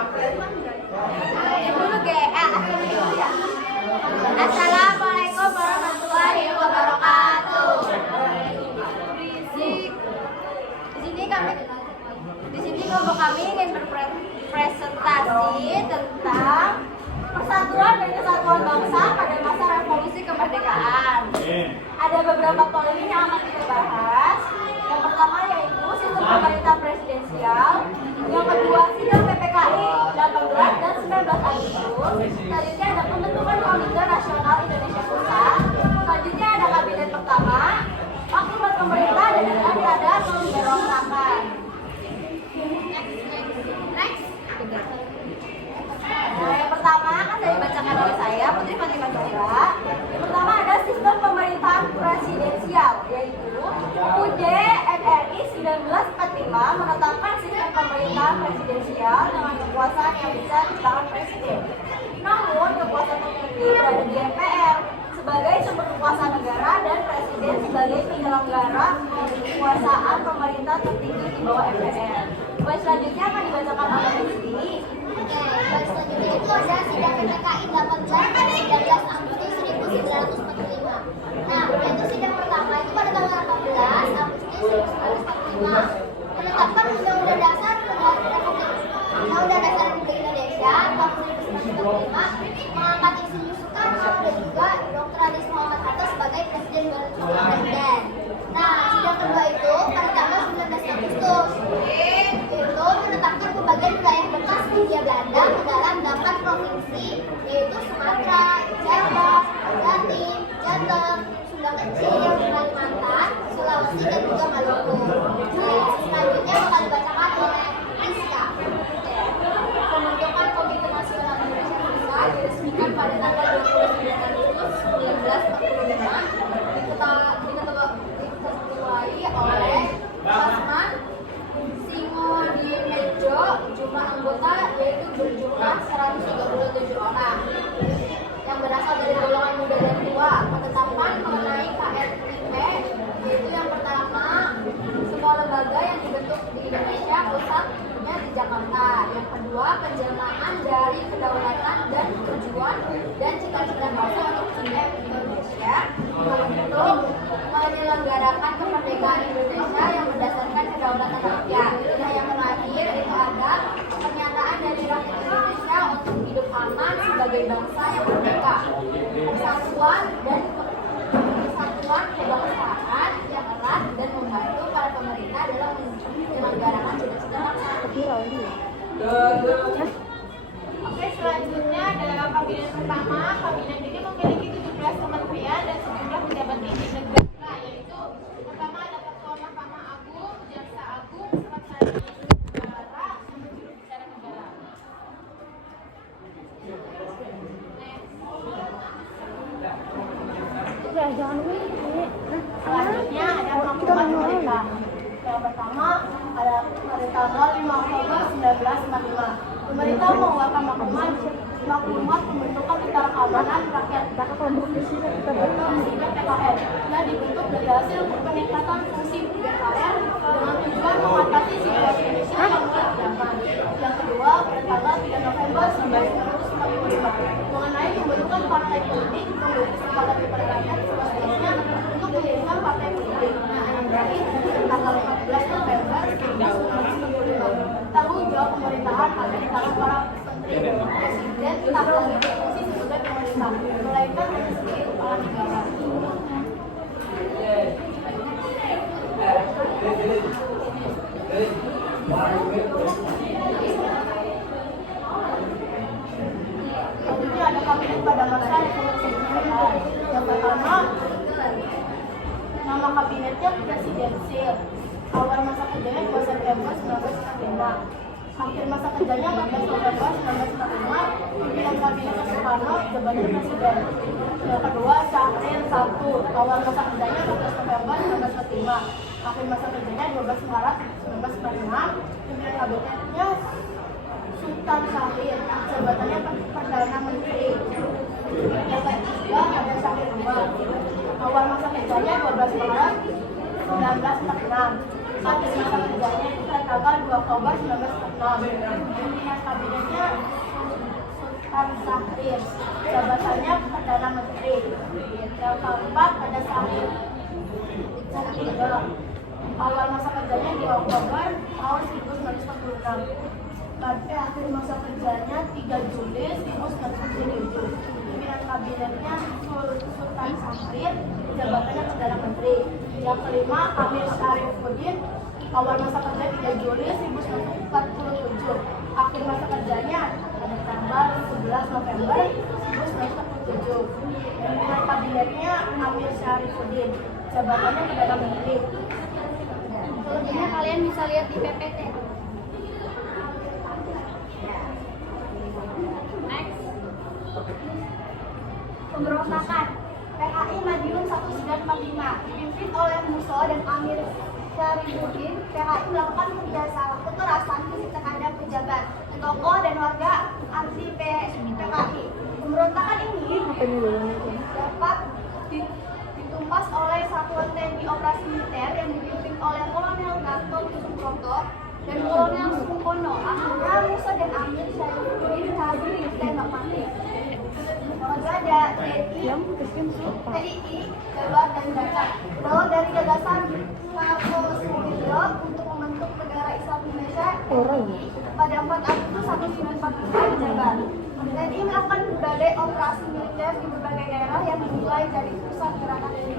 Assalamualaikum warahmatullahi wabarakatuh. Di sini kelompok kami ingin berpresentasi tentang persatuan dan kesatuan bangsa pada masa revolusi kemerdekaan. Ada beberapa poin yang akan kita bahas. Yang pertama yaitu sistem pemerintah presidensial. Yang kedua sidang PPKI 18 dan 19 Agustus. Selanjutnya ada pembentukan Komite Nasional Indonesia Pusat. Selanjutnya ada kabinet pertama, waktu buat pemerintah dan ada pilkada atau diberongkakan. Next. Nah, yang pertama akan saya bacakan oleh saya, Putri Fatimah Zahra. Yang pertama ada sistem pemerintahan presidensial, yaitu UUD RI 1945 menetapkan sistem pemerintahan presidensial dengan kekuasaan yang besar di tangan presiden. Namun, kekuasaan tertinggi berada di MPR sebagai sumber kekuasaan negara dan presiden sebagai penyelenggara kekuasaan pemerintah tertinggi di bawah MPR. Poin selanjutnya akan dibacakan oleh Rizky. Poin selanjutnya itu ada sidang PPKI 18 dan 19 Agustus 1945. Nah, yaitu sidang pertama itu pada tanggal 18 Agustus 1945 menetapkan Undang-Undang Dasar Republik Indonesia tahun 1945, mengangkat Insinyur Soekarno dan juga Dr. Andes Muhammad Hatta sebagai presiden presiden. Nah, sidang kedua itu pada tanggal 19 Agustus itu menetapkan pembagian wilayah bekas Hindia Belanda ke dalam 8 provinsi, yaitu Sumatera, Jawa, Jatim, Jateng, Sunda Kecil, Kalimantan, Sulawesi, dan juga Maluku. Nah, selanjutnya bakal dibacakan oleh Rizka. Pembentukan Komite Nasional Indonesia Pusat diresmikan pada tanggal 29 Agustus 1945 diketuai oleh Pasman Singodimedjo. Jumlah anggota yaitu berjumlah 137 orang yang berasal dari golongan muda dan tua. Penetapan mengenai KRIP yaitu yang pertama semua lembaga yang dibentuk di Indonesia pusatnya di Jakarta. Yang kedua penjelmaan dari kedaulatan dan tujuan dan cita-cita bangsa untuk Indonesia untuk menyelenggarakan kemerdekaan Indonesia yang berdasarkan kedaulatan rakyat. Nah, yang terakhir itu ada pernyataan dari rakyat Indonesia untuk hidup aman sebagai bangsa yang merdeka, persatuan kebangsaan yang erat dan membantu para pemerintah dalam menyelenggarakan cita-cita bangsa. Oke, selanjutnya adalah kabinet pertama. Kabinet ini memiliki 17 kementerian dan sejumlah pejabat tinggi negara, yaitu pertama ada Ketua Mahkamah Agung, Jaksa Agung, Sekretaris Negara, dan juru bicara negara. Selanjutnya ada Pengumuman Pemerintah. Yang pertama ada pada tanggal 5 Oktober 1945. Pemerintah mengeluarkan maklumat pembentukan Tentara Keamanan Rakyat TKR yang dibentuk dari hasil peningkatan fungsi BKR dengan tujuan mengatasi situasi Indonesia yang beragam. Yang kedua pada tanggal 3 November 1945 mengenai pembentukan partai politik menurut kesepakatan kepada rakyat sebagai untuk mendirikan partai politik. Nah, yang terakhir tanggal 14 November 1945 tanggung jawab pemerintahan ada di tangan para menteri presiden tak lagi berfungsi sebagai pemerintah melainkan hanya sebagai kepala negara. Selanjutnya ada kabinet pada masa revolusi kemerdekaan. Yang pertama nama kabinetnya presidensil. Awal masa kerjanya 2 September 1945. Akhir masa kerjanya 14 November 1945. Pimpinan kabinetnya Soekarno, jabatan presiden. Yang kedua Syahrir 1. Awal masa kerjanya 14 November 1945. Akhir masa kerjanya 12 Maret 1945. Pimpinan kabinetnya Sultan Syahrir, jabatannya Perdana Menteri. Yang ketiga ada Syahrir 2. Awal masa kerjanya 12 Maret 1946. Saat masa kerjanya itu pada tanggal 2 Oktober 1946. Pimpinan kabinetnya Sultan Syahrir. Jabatannya Perdana Menteri. Yang keempat ada Syahrir. Yang ketiga, awal masa kerjanya 2 Oktober tahun 1946. Pada akhir masa kerjanya 3 Juli 1947. Pimpinan kabinetnya Sultan Syahrir, jabatannya Perdana Menteri. Yang kelima, Amir Syarifuddin, awal masa kerja 3 Juli 1947. Akhir masa kerjanya pada tanggal 11 November 1947. Pimpinan kabinetnya Amir Syarifuddin, jabatannya Perdana Menteri. Selanjutnya kalian bisa lihat di PPT. Next. Pemberontakan PKI Madiun 1945 dipimpin oleh Muso dan Amir Syarifuddin. PKI melakukan kekerasan fisik terhadap pejabat, tokoh dan warga anti PKI. Pemberontakan ini dapat ditumpas oleh Satuan TNI Operasi Militer yang dipimpin oleh Kolonel Gatot Subroto dan Kolonel Sungkono. Akhirnya Musa dan Amir Syarifuddin hadir ditembak mati. Kemudian ada TNI, Jawa dan Darat. Berawal dari gagasan Kartosuwiryo untuk membentuk negara Islam Indonesia pada 4 Agustus 1945 di Jabar. TNI melakukan berbagai operasi militer di berbagai daerah yang dimulai dari pusat gerakan ini.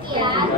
Sekian